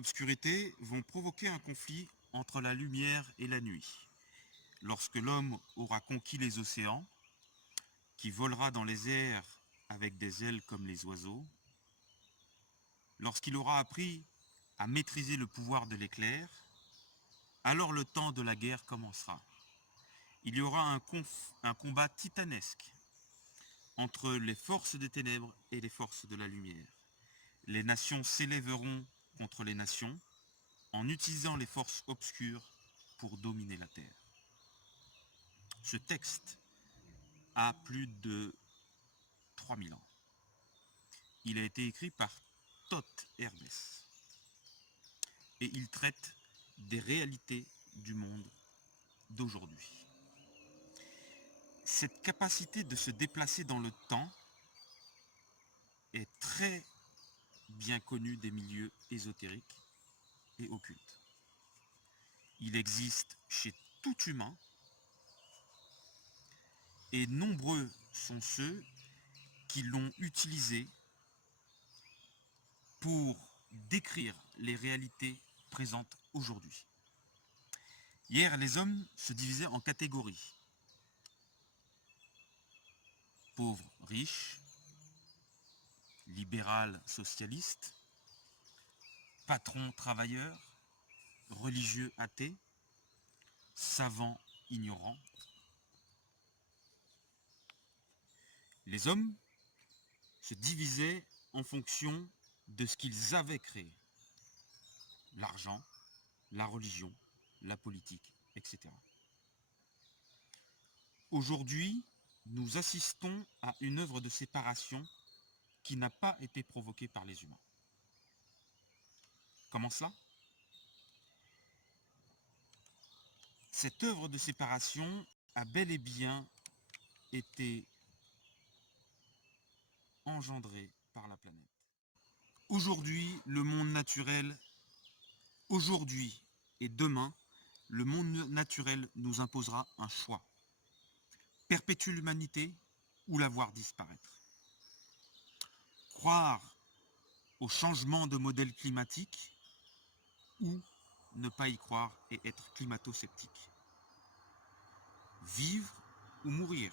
l'obscurité vont provoquer un conflit entre la lumière et la nuit. Lorsque l'homme aura conquis les océans, qui volera dans les airs avec des ailes comme les oiseaux, lorsqu'il aura appris à maîtriser le pouvoir de l'éclair, alors le temps de la guerre commencera. Il y aura un combat titanesque entre les forces des ténèbres et les forces de la lumière. Les nations s'élèveront contre les nations en utilisant les forces obscures pour dominer la Terre. Ce texte a plus de 3000 ans. Il a été écrit par Thoth Hermès et il traite des réalités du monde d'aujourd'hui. Cette capacité de se déplacer dans le temps est très bien connue des milieux ésotériques et occultes. Il existe chez tout humain et nombreux sont ceux qui l'ont utilisé pour décrire les réalités présentes aujourd'hui. Hier, les hommes se divisaient en catégories. Pauvres, riches, libéral, socialiste, patron, travailleur, religieux, athée, savant, ignorant. Les hommes se divisaient en fonction de ce qu'ils avaient créé. L'argent, la religion, la politique, etc. Aujourd'hui, nous assistons à une œuvre de séparation qui n'a pas été provoquée par les humains. Comment cela? Cette œuvre de séparation a bel et bien été engendrée par la planète. Aujourd'hui, le monde naturel, aujourd'hui et demain, le monde naturel nous imposera un choix. Perpétuer l'humanité ou la voir disparaître. Croire au changement de modèle climatique ou ne pas y croire et être climato-sceptique. Vivre ou mourir.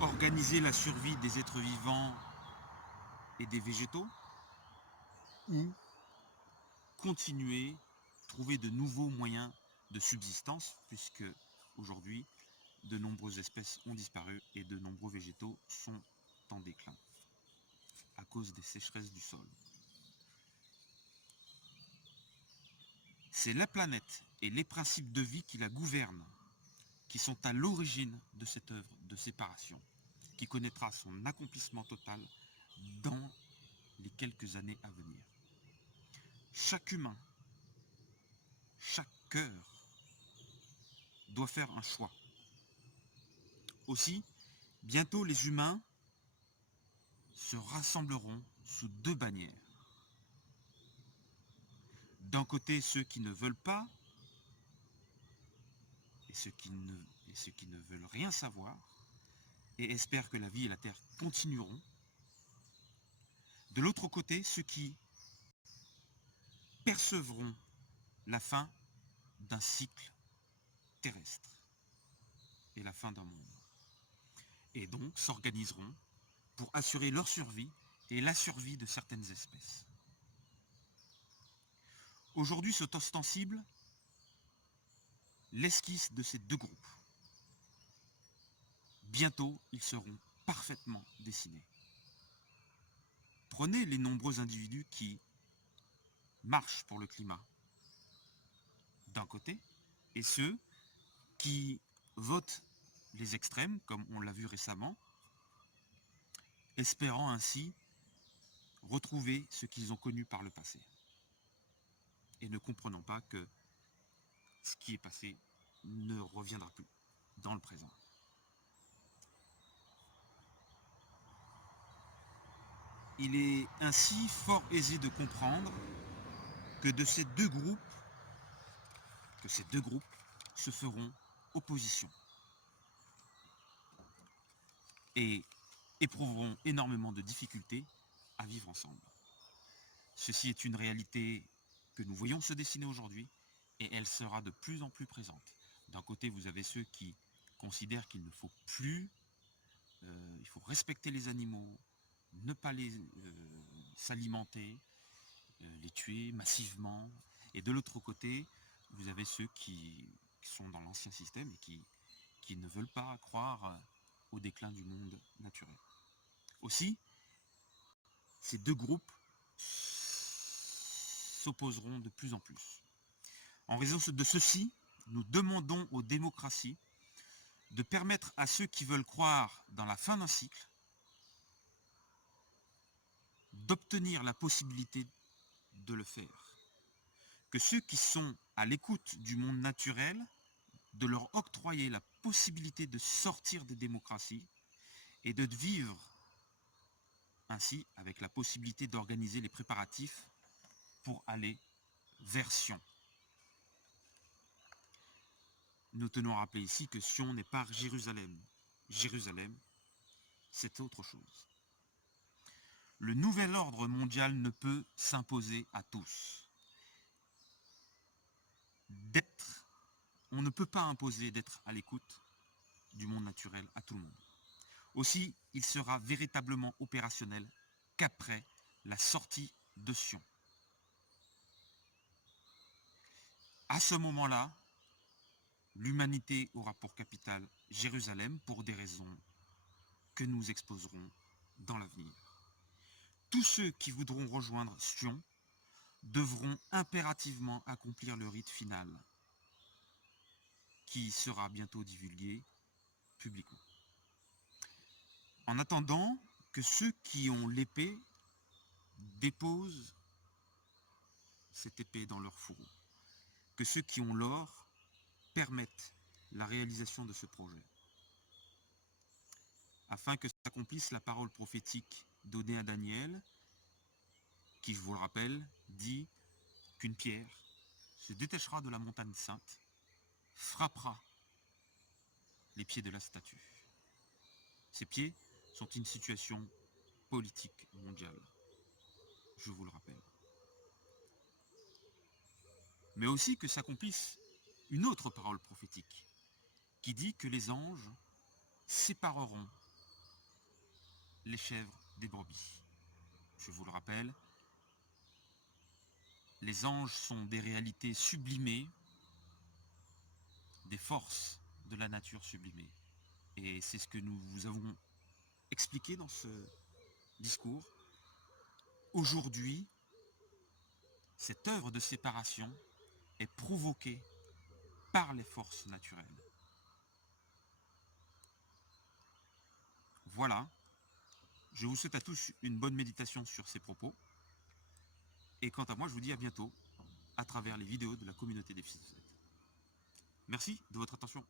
Organiser la survie des êtres vivants et des végétaux ou continuer, trouver de nouveaux moyens de subsistance puisque aujourd'hui de nombreuses espèces ont disparu et de nombreux végétaux sont en déclin à cause des sécheresses du sol. C'est la planète et les principes de vie qui la gouvernent qui sont à l'origine de cette œuvre de séparation, qui connaîtra son accomplissement total dans les quelques années à venir. Chaque humain, chaque cœur doit faire un choix. Aussi, bientôt les humains se rassembleront sous deux bannières. D'un côté, ceux qui ne veulent pas et ceux qui ne veulent rien savoir et espèrent que la vie et la terre continueront. De l'autre côté, ceux qui percevront la fin d'un cycle terrestre et la fin d'un monde. Et donc s'organiseront pour assurer leur survie et la survie de certaines espèces. Aujourd'hui sont ostensible l'esquisse de ces deux groupes. Bientôt, ils seront parfaitement dessinés. Prenez les nombreux individus qui marchent pour le climat d'un côté et ceux qui votent les extrêmes, comme on l'a vu récemment, espérant ainsi retrouver ce qu'ils ont connu par le passé. Et ne comprenant pas que ce qui est passé ne reviendra plus dans le présent. Il est ainsi fort aisé de comprendre que ces deux groupes se feront opposition. Et éprouveront énormément de difficultés à vivre ensemble. Ceci est une réalité que nous voyons se dessiner aujourd'hui et elle sera de plus en plus présente. D'un côté, vous avez ceux qui considèrent qu'il ne faut plus, il faut respecter les animaux, ne pas les s'alimenter, les tuer massivement. Et de l'autre côté, vous avez ceux qui sont dans l'ancien système et qui ne veulent pas croire au déclin du monde naturel. Aussi, ces deux groupes s'opposeront de plus en plus. En raison de ceci, nous demandons aux démocraties de permettre à ceux qui veulent croire dans la fin d'un cycle d'obtenir la possibilité de le faire. Que ceux qui sont à l'écoute du monde naturel, de leur octroyer la possibilité de sortir des démocraties et de vivre ainsi avec la possibilité d'organiser les préparatifs pour aller vers Sion. Nous tenons à rappeler ici que Sion n'est pas Jérusalem. Jérusalem, c'est autre chose. Le nouvel ordre mondial ne peut s'imposer à tous. On ne peut pas imposer d'être à l'écoute du monde naturel à tout le monde. Aussi, il sera véritablement opérationnel qu'après la sortie de Sion. À ce moment-là, l'humanité aura pour capitale Jérusalem pour des raisons que nous exposerons dans l'avenir. Tous ceux qui voudront rejoindre Sion devront impérativement accomplir le rite final qui sera bientôt divulgué publiquement. En attendant que ceux qui ont l'épée déposent cette épée dans leur fourreau, que ceux qui ont l'or permettent la réalisation de ce projet, afin que s'accomplisse la parole prophétique donnée à Daniel, qui, je vous le rappelle, dit qu'une pierre se détachera de la montagne sainte, frappera les pieds de la statue. Ces pieds sont une situation politique mondiale, je vous le rappelle. Mais aussi que s'accomplisse une autre parole prophétique, qui dit que les anges sépareront les chèvres des brebis. Je vous le rappelle, les anges sont des réalités sublimées, des forces de la nature sublimée. Et c'est ce que nous vous avons expliqué dans ce discours. Aujourd'hui, cette œuvre de séparation est provoquée par les forces naturelles. Voilà, je vous souhaite à tous une bonne méditation sur ces propos. Et quant à moi, je vous dis à bientôt à travers les vidéos de la communauté des Fils de Seth. Merci de votre attention.